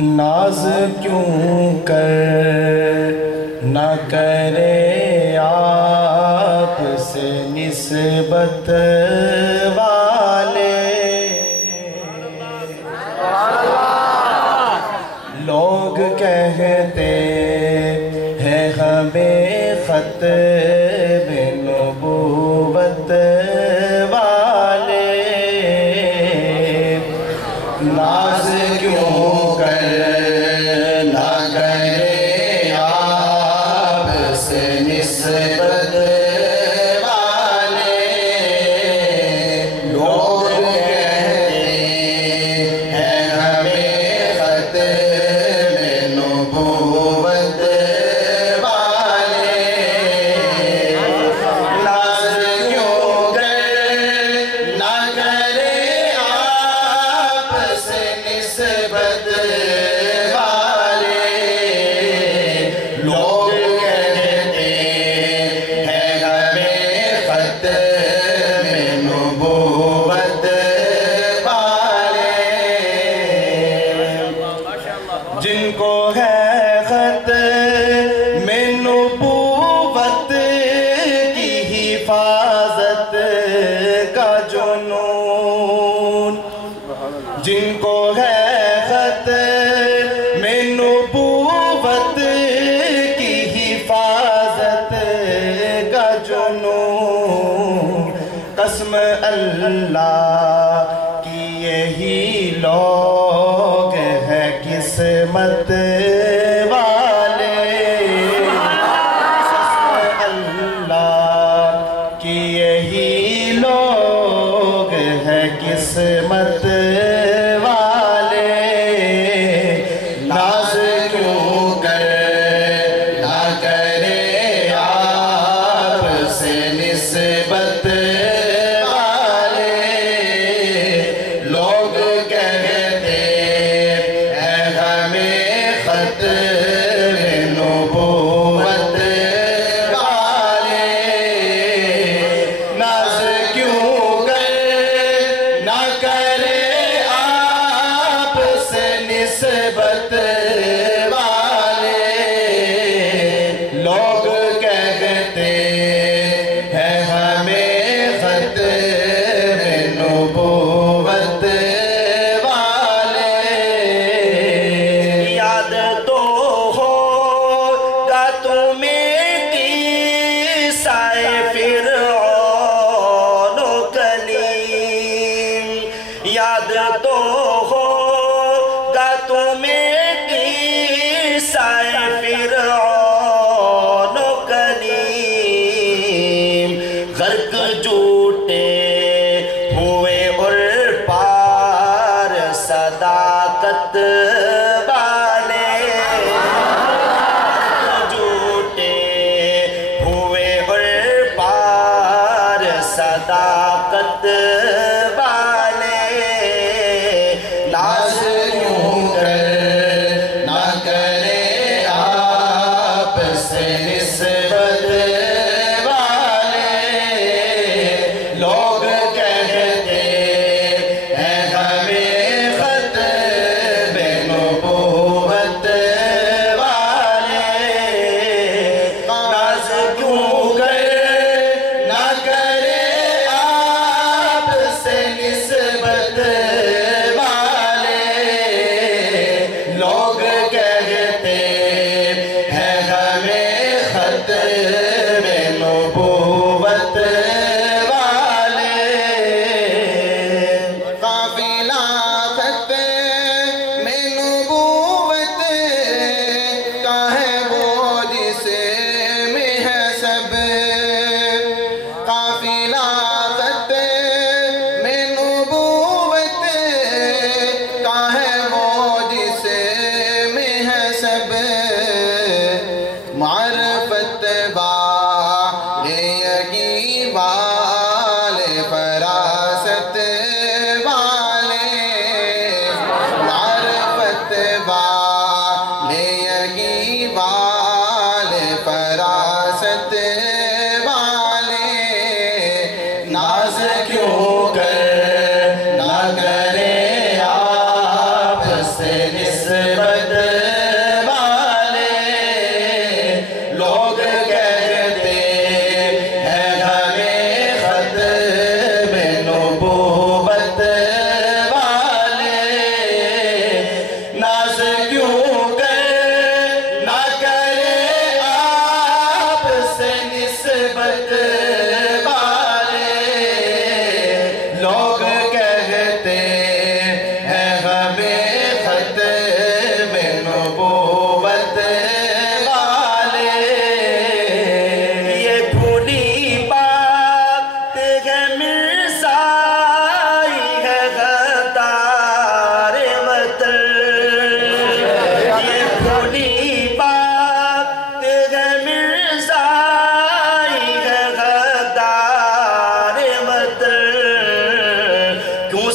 ناز کیوں کر نہ کرے آپ سے نسبت والے، لوگ کہتے ہیں ہمیں ختم نبوت والے، ناز کیوں کر نہ کرے آپ سے نسبت والے، لوگ کہتے ہیں ہمیں ختم نبوت والے، ناز کیوں کر نہ کرے آپ سے نسبت والے، لوگ کہتے ہیں ہمیں ختم نبوت والے، جن کو ہے ختم نبوت کی حفاظت کا جنون، جن کو ہے ختم نبوت کی حفاظت کا جنون، قسم اللہ کی یہی لوگ ہے قسمت والے، قسم اللہ کی یہی لوگ ہے قسمت والے، ناز کیوں کر نہ کرے آپ سے نسبت والے، لوگ کہتے ہیں ہمیں ختم نبوت والے، ناز کیوں کر نہ کرے آپ سے نسبت والے، لوگ کہتے ہیں ہمیں ختم نبوت والے، یاد تو ہوگا تمہیں قصہ فرعون و کلیم، یاد تو ہوگا تمہیں قصہ فرعون و کلیم، غرق جھوٹے ہوئے اور پار صداقت والے، غرق جھوٹے ہوئے اور پار صداقت والے، ناز کیوں کر نہ کرے آپ سے نسبت والے، لوگ کہتے ہیں ہمیں ختم نبوت والے، ناز کیوں کر نہ کرے آپ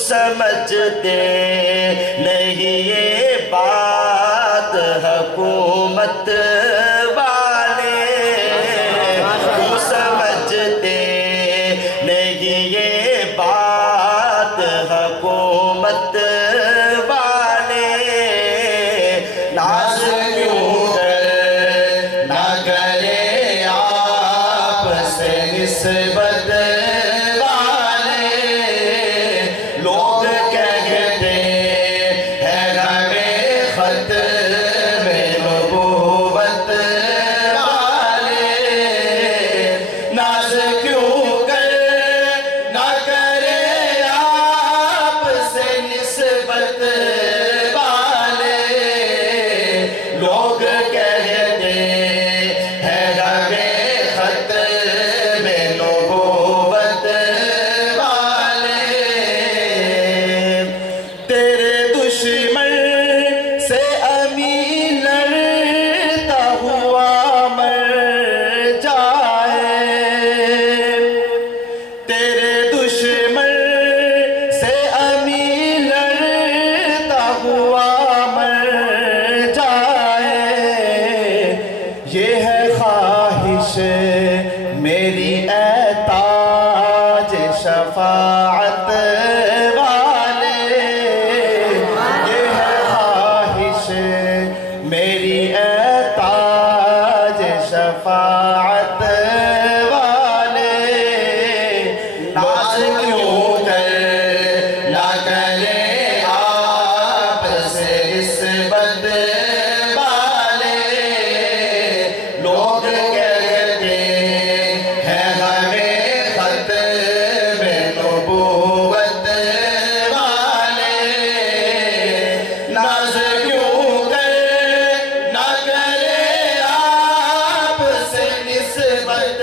سمجھتے نہیں یہ بات حکومت والے، کیوں سمجھتے نہیں یہ بات حکومت والے، ناز کیوں نہ کرے آپ سے نسبت والے، لوگ کہتے ہیں ہمیں ختم نبوت والے، ناز کیوں نہ کرے آپ سے نسبت والے، لوگ کہتے ہیں ہمیں ختم نبوت والے، تیرے دشمن سے امین لڑتا ہوا مر جائے، تیرے دشمن سے امین لڑتا ہوا مر جائے، یہ ہے خواہش میری اے تاج شفاعت والے، یہ ہے خواہش میری اے تاج شفاعت والے، ناز کیوں نہ کرے آپ سے نسبت والے، لوگ کہتے ہیں ہمیں ختم نبوت والے، ناز کیوں نہ کرے آپ سے نسبت